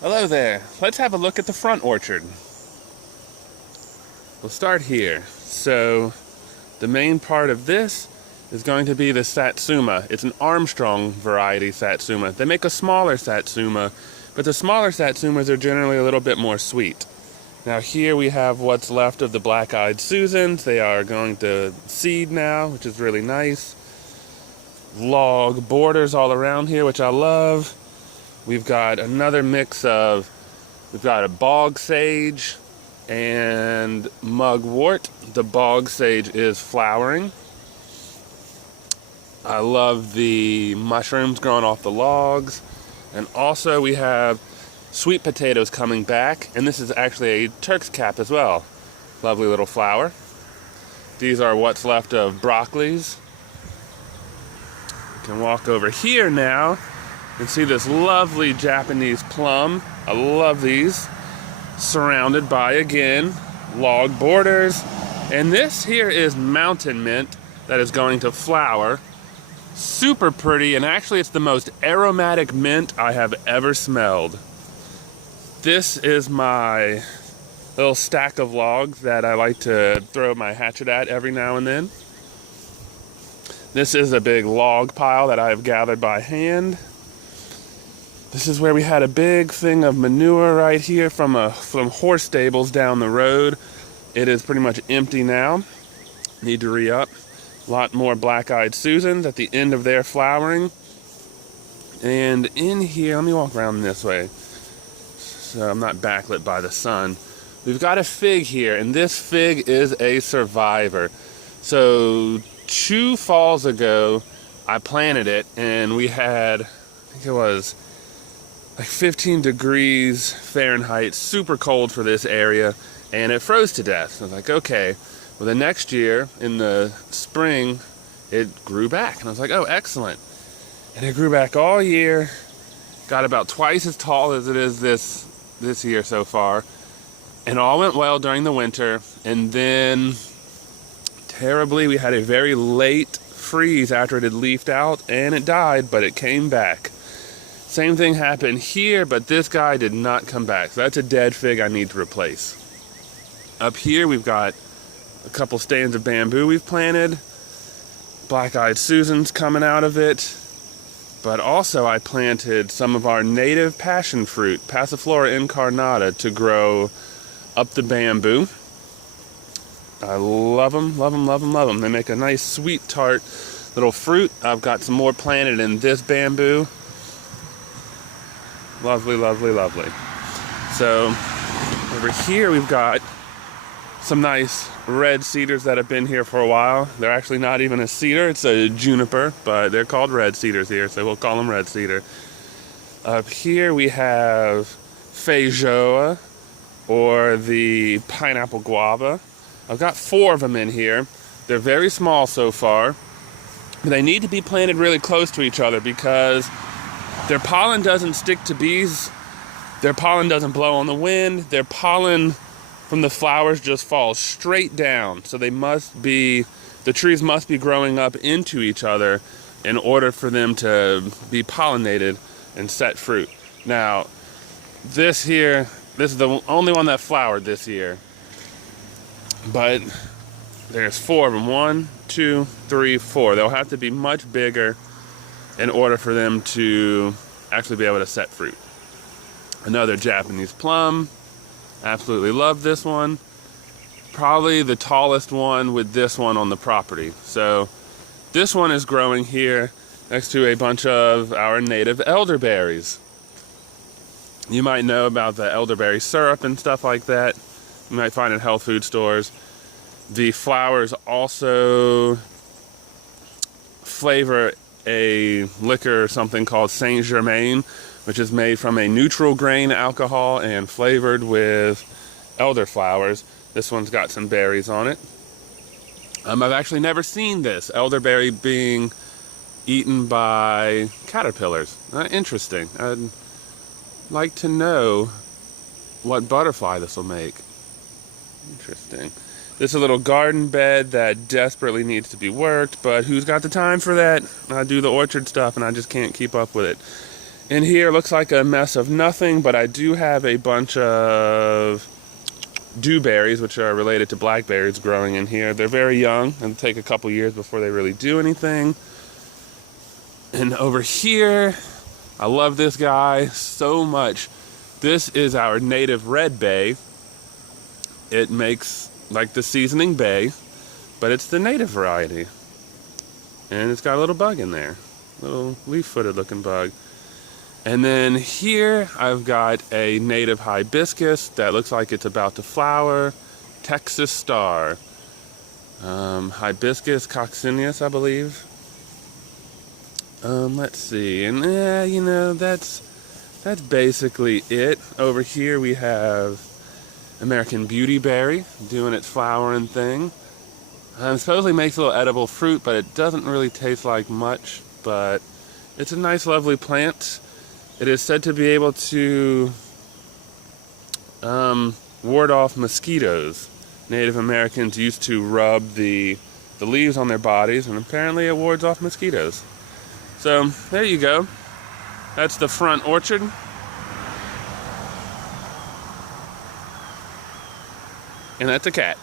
Hello there. Let's have a look at the front orchard. We'll start here. So the main part of this is going to be the Satsuma. It's an Armstrong variety Satsuma. They make a smaller Satsuma, but the smaller Satsumas are generally a little bit more sweet. Now here we have what's left of the black-eyed Susans. They are going to seed now, which is really nice. Log borders all around here, which I love. We've got another mix of, we've got a bog sage and mugwort. The bog sage is flowering. I love the mushrooms growing off the logs. And also we have sweet potatoes coming back, and this is actually a Turk's cap as well. Lovely little flower. These are what's left of broccolis. You can walk over here now and see this lovely Japanese plum. I love these. Surrounded by, again, log borders. And this here is mountain mint that is going to flower. Super pretty, and actually it's the most aromatic mint I have ever smelled. This is my little stack of logs that I like to throw my hatchet at every now and then. This is a big log pile that I have gathered by hand. This is where we had a big thing of manure right here from horse stables down the road. It is pretty much empty now. Need to re-up. A lot more black-eyed Susans at the end of their flowering. And in here, let me walk around this way so I'm not backlit by the sun. We've got a fig here, and this fig is a survivor. So 2 falls ago, I planted it, and we had, I think it was like 15 degrees Fahrenheit, super cold for this area, and it froze to death. So I was like, okay. Well, the next year, in the spring, it grew back, and I was like, oh, excellent. And it grew back all year, got about twice as tall as it is this year so far, and all went well during the winter. And then, terribly, we had a very late freeze after it had leafed out, and it died, but it came back. Same thing happened here, but this guy did not come back. So that's a dead fig I need to replace. Up here, we've got a couple stands of bamboo we've planted. Black-eyed Susans coming out of it. But also I planted some of our native passion fruit, Passiflora incarnata, to grow up the bamboo. I love them, love them, love them, love them. They make a nice sweet tart little fruit. I've got some more planted in this bamboo. Lovely, lovely, lovely. So over here we've got some nice red cedars that have been here for a while. They're actually not even a cedar, it's a juniper, but they're called red cedars here, so we'll call them red cedar. Up here we have feijoa, or the pineapple guava. I've got 4 of them in here. They're very small so far, but they need to be planted really close to each other because their pollen doesn't stick to bees. Their pollen doesn't blow on the wind. Their pollen from the flowers just falls straight down. So they must be, the trees must be growing up into each other in order for them to be pollinated and set fruit. Now, this here, this is the only one that flowered this year. But there's 4 of them. 1, 2, 3, 4. They'll have to be much bigger in order for them to actually be able to set fruit. Another Japanese plum. Absolutely love this one. Probably the tallest one with this one on the property. So this one is growing here next to a bunch of our native elderberries. You might know about the elderberry syrup and stuff like that. You might find it in health food stores. The flowers also flavor a liquor or something called Saint Germain, which is made from a neutral grain alcohol and flavored with elderflowers. This one's got some berries on it. I've actually never seen this elderberry being eaten by caterpillars. Interesting. I'd like to know what butterfly this will make. Interesting. This is a little garden bed that desperately needs to be worked, but who's got the time for that? I do the orchard stuff and I just can't keep up with it. In here looks like a mess of nothing, but I do have a bunch of dewberries, which are related to blackberries, growing in here. They're very young and take a couple years before they really do anything. And over here, I love this guy so much. This is our native red bay. It makes like the seasoning bay, but it's the native variety. And it's got a little bug in there, little leaf-footed looking bug. And then here I've got a native hibiscus that looks like it's about to flower. Texas Star. Hibiscus coccineus, I believe. Let's see. And you know, that's basically it. Over here we have American Beautyberry doing its flowering thing. It supposedly makes a little edible fruit, but it doesn't really taste like much. But it's a nice, lovely plant. It is said to be able to ward off mosquitoes. Native Americans used to rub the leaves on their bodies, and apparently it wards off mosquitoes. So there you go. That's the front orchard. And that's a cat.